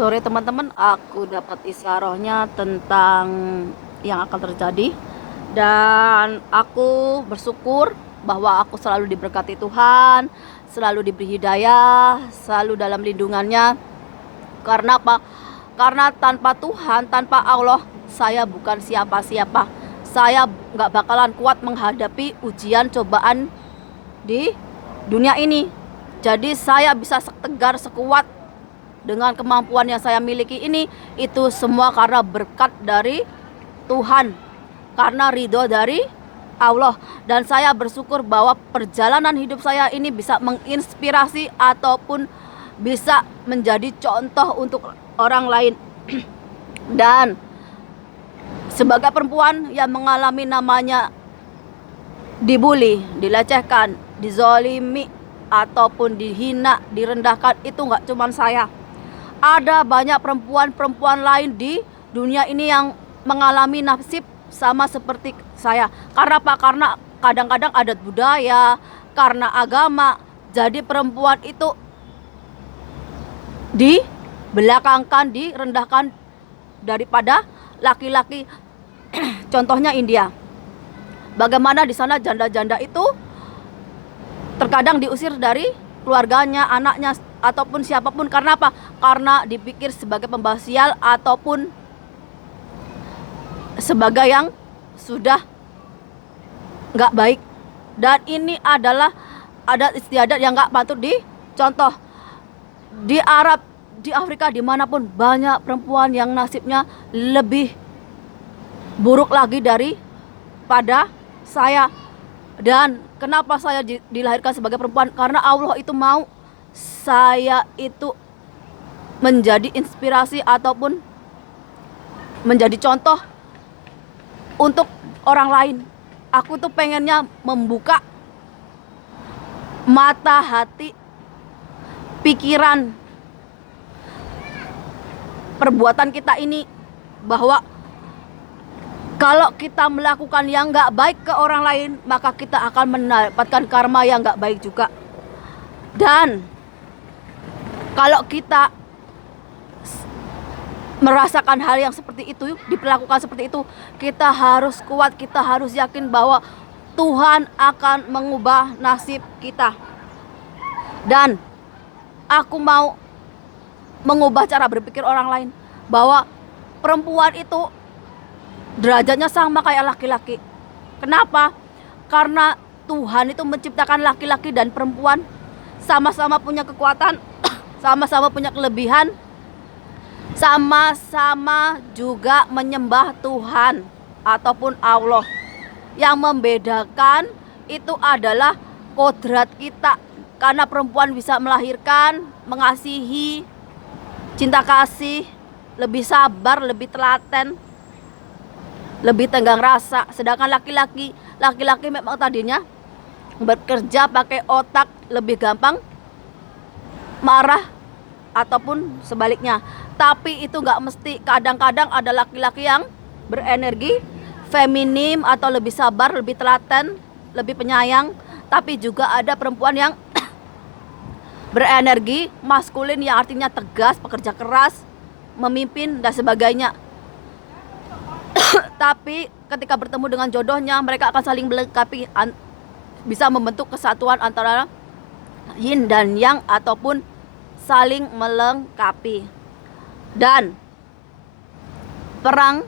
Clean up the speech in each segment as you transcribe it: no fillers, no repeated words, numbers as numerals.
Sore teman-teman, aku dapat isyarahnya tentang yang akan terjadi dan aku bersyukur bahwa aku selalu diberkati Tuhan, selalu diberi hidayah, selalu dalam lindungannya. Karena apa? Karena tanpa Tuhan, tanpa Allah, saya bukan siapa-siapa. Saya nggak bakalan kuat menghadapi ujian cobaan di dunia ini. Jadi saya bisa tegar, sekuat dengan kemampuan yang saya miliki ini, itu semua karena berkat dari Tuhan, karena ridho dari Allah. Dan saya bersyukur bahwa perjalanan hidup saya ini bisa menginspirasi ataupun bisa menjadi contoh untuk orang lain. Dan sebagai perempuan yang mengalami namanya dibully, dilecehkan, dizolimi, ataupun dihina, direndahkan, itu nggak cuma saya. Ada banyak perempuan-perempuan lain di dunia ini yang mengalami nasib sama seperti saya. Karena apa? Karena kadang-kadang adat budaya, karena agama. Jadi perempuan itu dibelakangkan, direndahkan daripada laki-laki. Contohnya India. Bagaimana di sana janda-janda itu terkadang diusir dari keluarganya, anaknya, ataupun siapapun. Karena apa? Karena dipikir sebagai pembawa sial ataupun sebagai yang sudah nggak baik. Dan ini adalah adat istiadat yang nggak patut dicontoh. Di Arab, di Afrika, dimanapun banyak perempuan yang nasibnya lebih buruk lagi daripada saya. Dan kenapa saya dilahirkan sebagai perempuan? Karena Allah itu mau saya itu menjadi inspirasi ataupun menjadi contoh untuk orang lain. Aku tuh pengennya membuka mata hati, pikiran, perbuatan kita ini, bahwa kalau kita melakukan yang nggak baik ke orang lain, maka kita akan mendapatkan karma yang nggak baik juga. Dan kalau kita merasakan hal yang seperti itu, diperlakukan seperti itu, kita harus kuat, kita harus yakin bahwa Tuhan akan mengubah nasib kita. Dan aku mau mengubah cara berpikir orang lain, bahwa perempuan itu derajatnya sama kayak laki-laki. Kenapa? Karena Tuhan itu menciptakan laki-laki dan perempuan sama-sama punya kekuatan, sama-sama punya kelebihan, sama-sama juga menyembah Tuhan ataupun Allah. Yang membedakan itu adalah kodrat kita. Karena perempuan bisa melahirkan, mengasihi, cinta kasih, lebih sabar, lebih telaten, lebih tenggang rasa. Sedangkan laki-laki memang tadinya bekerja pakai otak, lebih gampang marah ataupun sebaliknya. Tapi itu nggak mesti. Kadang-kadang ada laki-laki yang berenergi feminim atau lebih sabar, lebih telaten, lebih penyayang. Tapi juga ada perempuan yang berenergi maskulin, yang artinya tegas, pekerja keras, memimpin dan sebagainya. Tapi ketika bertemu dengan jodohnya, mereka akan saling melengkapi, bisa membentuk kesatuan antara yin dan yang, ataupun saling melengkapi. Dan perang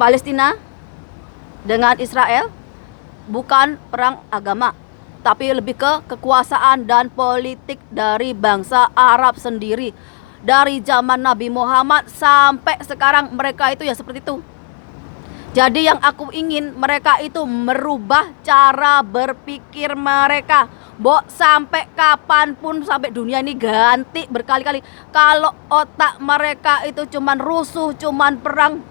Palestina dengan Israel bukan perang agama, tapi lebih ke kekuasaan dan politik dari bangsa Arab sendiri. Dari zaman Nabi Muhammad sampai sekarang mereka itu ya seperti itu. Jadi yang aku ingin, mereka itu merubah cara berpikir mereka. Sampai kapanpun, sampai dunia ini ganti berkali-kali, kalau otak mereka itu cuman rusuh, cuman perang,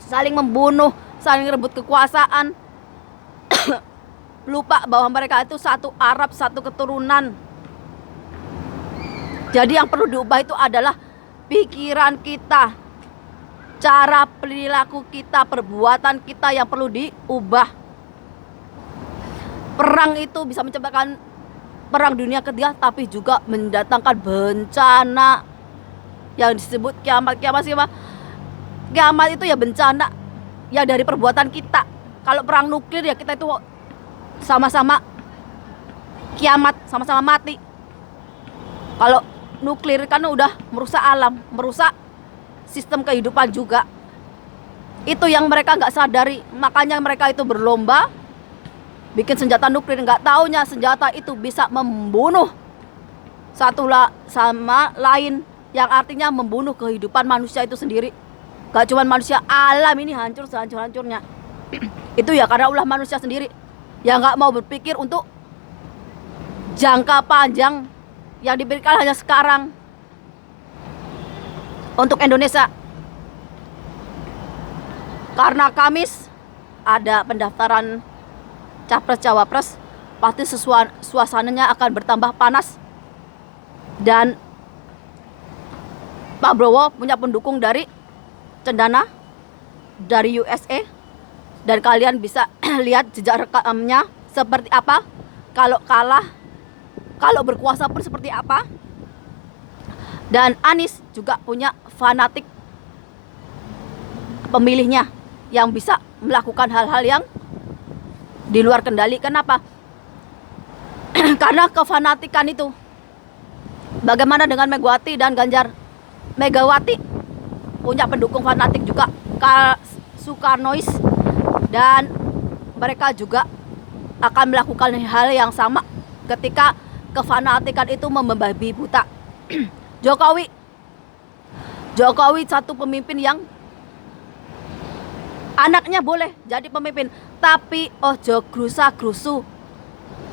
saling membunuh, saling rebut kekuasaan, lupa bahwa mereka itu satu Arab, satu keturunan. Jadi yang perlu diubah itu adalah pikiran kita, cara perilaku kita, perbuatan kita yang perlu diubah. Perang itu bisa menciptakan perang dunia ketiga, tapi juga mendatangkan bencana yang disebut kiamat. Kiamat itu ya bencana yang dari perbuatan kita. Kalau perang nuklir ya kita itu sama-sama kiamat, sama-sama mati. Kalau nuklir kan udah merusak alam, merusak sistem kehidupan juga. Itu yang mereka nggak sadari, makanya mereka itu berlomba bikin senjata nuklir. Nggak taunya senjata itu bisa membunuh satu sama lain, yang artinya membunuh kehidupan manusia itu sendiri. Gak cuma manusia, alam ini hancur sehancur-hancurnya. Itu ya karena ulah manusia sendiri yang nggak mau berpikir untuk jangka panjang yang diberikan hanya sekarang untuk Indonesia. Karena Kamis ada pendaftaran Capres-Cawapres, pasti suasananya akan bertambah panas. Dan Pak Prabowo punya pendukung dari Cendana, dari USA. Dan kalian bisa lihat jejak rekamnya seperti apa. Kalau kalah, kalau berkuasa pun seperti apa. Dan Anies juga punya fanatik pemilihnya yang bisa melakukan hal-hal yang di luar kendali. Kenapa? Karena kefanatikan itu. Bagaimana dengan Megawati dan Ganjar? Megawati punya pendukung fanatik juga, Soekarnois, dan mereka juga akan melakukan hal yang sama ketika kefanatikan itu membabi buta. Jokowi satu pemimpin yang anaknya boleh jadi pemimpin, tapi ojo grusa-grusu.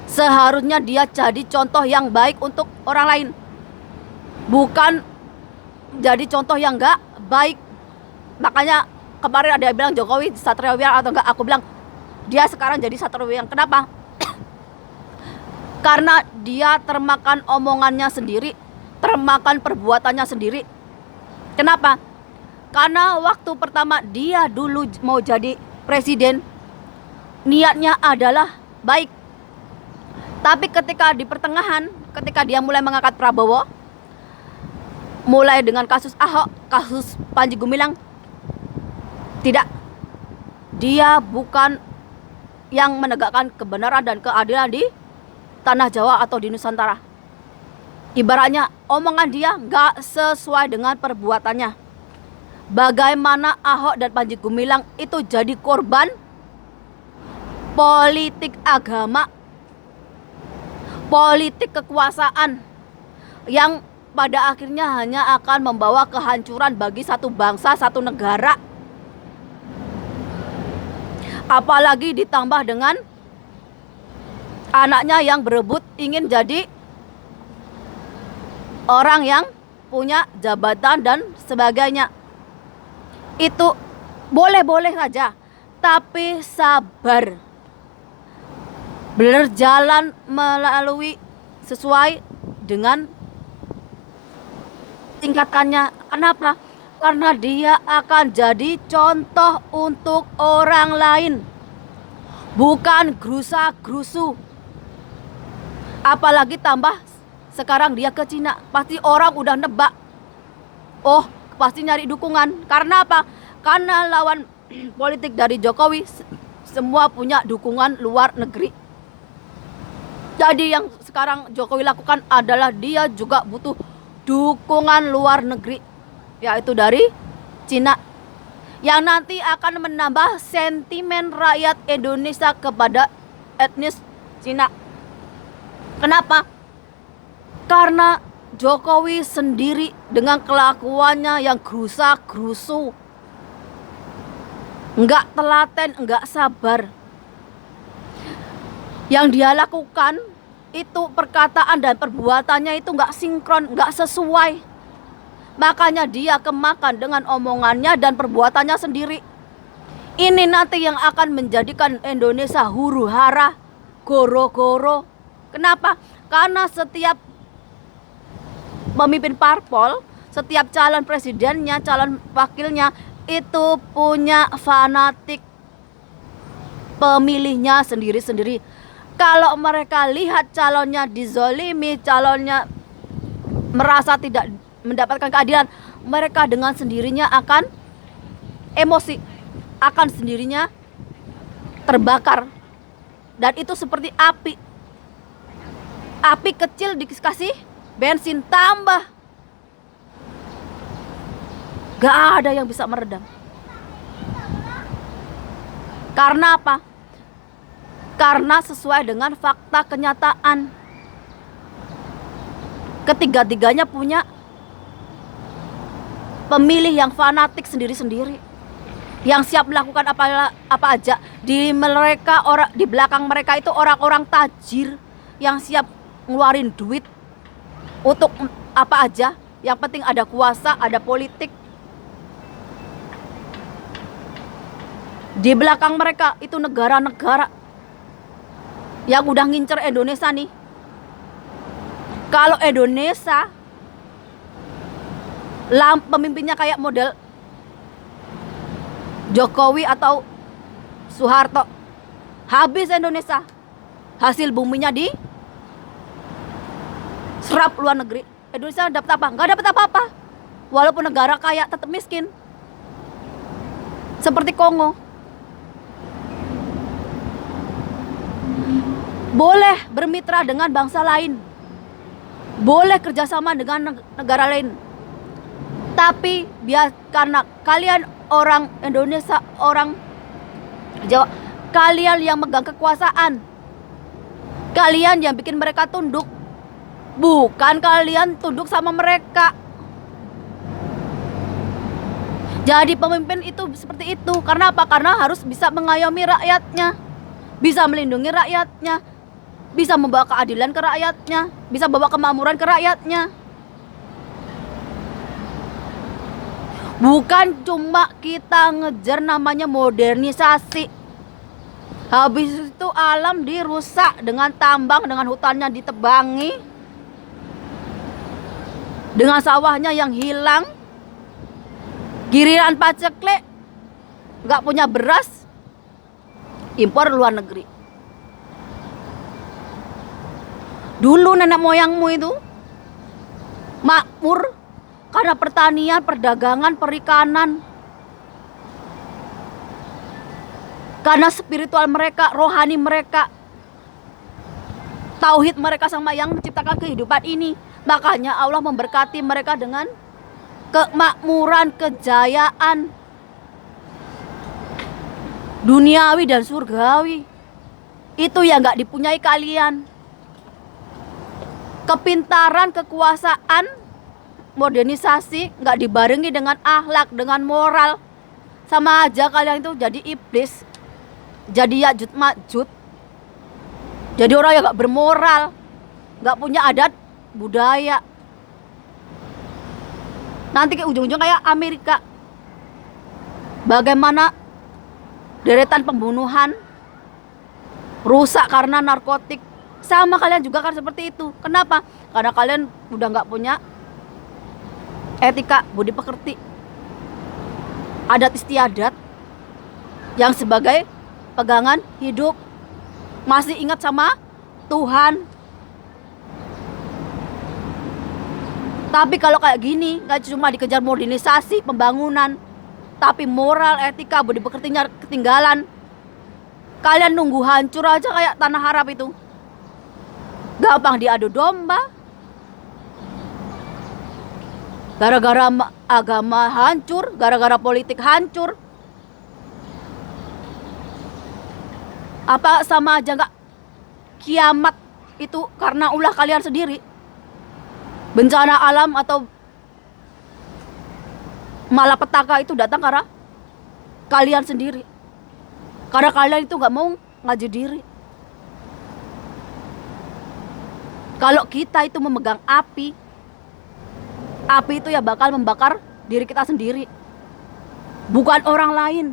Seharusnya dia jadi contoh yang baik untuk orang lain, bukan jadi contoh yang enggak baik. Makanya kemarin ada yang bilang Jokowi Satria Wiyang atau enggak, aku bilang dia sekarang jadi Satria Wiyang. Kenapa? Karena dia termakan omongannya sendiri, termakan perbuatannya sendiri. Kenapa? Karena waktu pertama dia dulu mau jadi presiden, niatnya adalah baik. Tapi ketika di pertengahan, ketika dia mulai mengangkat Prabowo, mulai dengan kasus Ahok, kasus Panji Gumilang, tidak, dia bukan yang menegakkan kebenaran dan keadilan di tanah Jawa atau di Nusantara. Ibaratnya omongan dia gak sesuai dengan perbuatannya. Bagaimana Ahok dan Panji Gumilang itu jadi korban politik agama, politik kekuasaan, yang pada akhirnya hanya akan membawa kehancuran bagi satu bangsa, satu negara. Apalagi ditambah dengan anaknya yang berebut ingin jadi orang yang punya jabatan dan sebagainya. Itu boleh-boleh saja, tapi sabar. Berjalan melalui sesuai dengan tingkatannya. Kenapa? Karena dia akan jadi contoh untuk orang lain, bukan grusa-grusu. Apalagi tambah sekarang dia ke Cina, pasti orang udah nebak, oh pasti nyari dukungan. Karena apa? Karena lawan politik dari Jokowi semua punya dukungan luar negeri. Jadi yang sekarang Jokowi lakukan adalah dia juga butuh dukungan luar negeri, yaitu dari Cina, yang nanti akan menambah sentimen rakyat Indonesia kepada etnis Cina. Kenapa? Karena Jokowi sendiri dengan kelakuannya yang grusa-grusu, enggak telaten, enggak sabar. Yang dia lakukan itu perkataan dan perbuatannya itu enggak sinkron, enggak sesuai. Makanya dia kemakan dengan omongannya dan perbuatannya sendiri. Ini nanti yang akan menjadikan Indonesia huru-hara, goro-goro. Kenapa? Karena setiap pemimpin parpol, setiap calon presidennya, calon wakilnya itu punya fanatik pemilihnya sendiri-sendiri. Kalau mereka lihat calonnya dizolimi, calonnya merasa tidak mendapatkan keadilan, mereka dengan sendirinya akan emosi, akan sendirinya terbakar. Dan itu seperti api. Api kecil dikasih bensin tambah, gak ada yang bisa meredam. Karena apa? Karena sesuai dengan fakta kenyataan, ketiga-tiganya punya pemilih yang fanatik sendiri-sendiri, yang siap melakukan apa aja. Di belakang mereka itu orang-orang tajir yang siap ngeluarin duit untuk apa aja. Yang penting ada kuasa, ada politik. Di belakang mereka itu negara-negara yang udah ngincer Indonesia nih. Kalau Indonesia pemimpinnya kayak model Jokowi atau Soeharto, habis Indonesia. Hasil buminya di serap luar negeri. Indonesia dapat apa? Nggak dapat apa-apa. Walaupun negara kaya tetap miskin. Seperti Kongo. Boleh bermitra dengan bangsa lain, boleh kerjasama dengan negara lain, tapi karena kalian orang Indonesia, orang Jawa, kalian yang megang kekuasaan, kalian yang bikin mereka tunduk, bukan kalian tunduk sama mereka. Jadi pemimpin itu seperti itu. Karena apa? Karena harus bisa mengayomi rakyatnya, bisa melindungi rakyatnya, bisa membawa keadilan ke rakyatnya, bisa bawa kemakmuran ke rakyatnya. Bukan cuma kita ngejar namanya modernisasi. Habis itu alam dirusak dengan tambang, dengan hutannya ditebangi, dengan sawahnya yang hilang. Giliran paceklik gak punya beras, impor luar negeri. Dulu nenek moyangmu itu makmur karena pertanian, perdagangan, perikanan. Karena spiritual mereka, rohani mereka, tauhid mereka sama yang menciptakan kehidupan ini. Makanya Allah memberkati mereka dengan kemakmuran, kejayaan duniawi dan surgawi. Itu yang gak dipunyai kalian. Kepintaran, kekuasaan, modernisasi gak dibarengi dengan akhlak, dengan moral. Sama aja kalian itu jadi iblis, jadi Ya'juj Ma'juj, jadi orang yang gak bermoral, gak punya adat budaya. Nanti ke ujung-ujung kayak Amerika, bagaimana deretan pembunuhan, rusak karena narkotik. Sama kalian juga kan seperti itu. Kenapa? Karena kalian udah gak punya etika, budi pekerti, adat istiadat yang sebagai pegangan hidup. Masih ingat sama Tuhan. Tapi kalau kayak gini, gak cuma dikejar modernisasi, pembangunan, tapi moral, etika, budi pekertinya ketinggalan. Kalian nunggu hancur aja kayak tanah Arab itu. Gampang diadu domba. Gara-gara agama hancur, gara-gara politik hancur. Apa sama aja gak kiamat itu karena ulah kalian sendiri? Bencana alam atau malapetaka itu datang karena kalian sendiri. Karena kalian itu gak mau ngaju diri. Kalau kita itu memegang api, api itu ya bakal membakar diri kita sendiri, bukan orang lain.